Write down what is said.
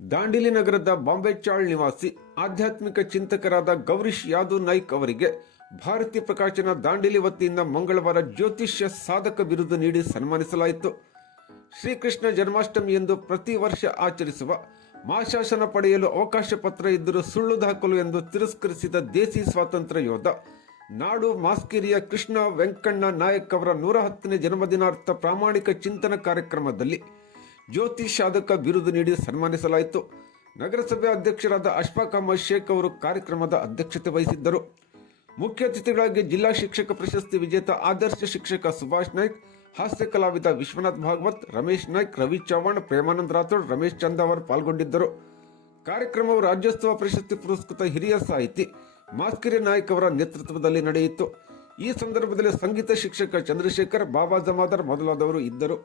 ದಾಂಡೇಲಿ ನಗರದ ಬಾಂಬೆ ಚಾಳ್ ನಿವಾಸಿ ಆಧ್ಯಾತ್ಮಿಕ ಚಿಂತಕರಾದ ಗೌರೀಶ್ ಯಾದವ್ ನಾಯ್ಕ್ ಅವರಿಗೆ ಭಾರತೀಯ ಪ್ರಕಾಶನ ದಾಂಡೇಲಿ ವತಿಯಿಂದ ಮಂಗಳವಾರ ಜ್ಯೋತಿಷ್ಯ ಸಾಧಕ ಬಿರುದು ನೀಡಿ ಸನ್ಮಾನಿಸಲಾಯಿತು. ಶ್ರೀಕೃಷ್ಣ ಜನ್ಮಾಷ್ಟಮಿ ಎಂದು ಪ್ರತಿ ವರ್ಷ ಆಚರಿಸುವ ಮಾಶಾಸನ ಪಡೆಯಲು ಅವಕಾಶ ಪತ್ರ ಇದ್ದರೂ ಸುಳ್ಳು ದಾಖಲು ಎಂದು ತಿರಸ್ಕರಿಸಿದ ದೇಸಿ ಸ್ವಾತಂತ್ರ್ಯ ಯೋಧ ನಾಡು ಮಾಸ್ಕೇರಿಯ ಕೃಷ್ಣ ವೆಂಕಣ್ಣ ನಾಯಕ್ ಅವರ 110ನೇ ಜನ್ಮದಿನಾರ್ಥ ಪ್ರಾಮಾಣಿಕ ಚಿಂತನ ಕಾರ್ಯಕ್ರಮದಲ್ಲಿ ಜ್ಯೋತಿಷಾಧಕ ಬಿರುದು ನೀಡಿ ಸನ್ಮಾನಿಸಲಾಯಿತು. ನಗರಸಭೆ ಅಧ್ಯಕ್ಷರಾದ ಅಶ್ಫಾಕ್ ಅಹಮದ್ ಶೇಖ್ ಅವರು ಕಾರ್ಯಕ್ರಮದ ಅಧ್ಯಕ್ಷತೆ ವಹಿಸಿದ್ದರು. ಮುಖ್ಯ ಅತಿಥಿಗಳಾಗಿ ಜಿಲ್ಲಾ ಶಿಕ್ಷಕ ಪ್ರಶಸ್ತಿ ವಿಜೇತ ಆದರ್ಶ ಶಿಕ್ಷಕ ಸುಭಾಷ್ ನಾಯ್ಕ್, ಹಾಸ್ಯ ಕಲಾವಿದ ವಿಶ್ವನಾಥ್ ಭಾಗವತ್, ರಮೇಶ್ ನಾಯ್ಕ್, ರವಿ ಚವ್ಹಾಣ್, ಪ್ರೇಮಾನಂದ್ ರಾಥೋಡ್, ರಮೇಶ್ ಚಂದಾವರ್ ಪಾಲ್ಗೊಂಡಿದ್ದರು. ಕಾರ್ಯಕ್ರಮವು ರಾಜ್ಯೋತ್ಸವ ಪ್ರಶಸ್ತಿ ಪುರಸ್ಕೃತ ಹಿರಿಯ ಸಾಹಿತಿ ಮಾಸ್ಕೇರಿ ನಾಯ್ಕ್ ಅವರ ನೇತೃತ್ವದಲ್ಲಿ ನಡೆಯಿತು. ಈ ಸಂದರ್ಭದಲ್ಲಿ ಸಂಗೀತ ಶಿಕ್ಷಕ ಚಂದ್ರಶೇಖರ್, ಬಾಬಾ ಜಮಾದಾರ್ ಮೊದಲಾದವರು ಇದ್ದರು.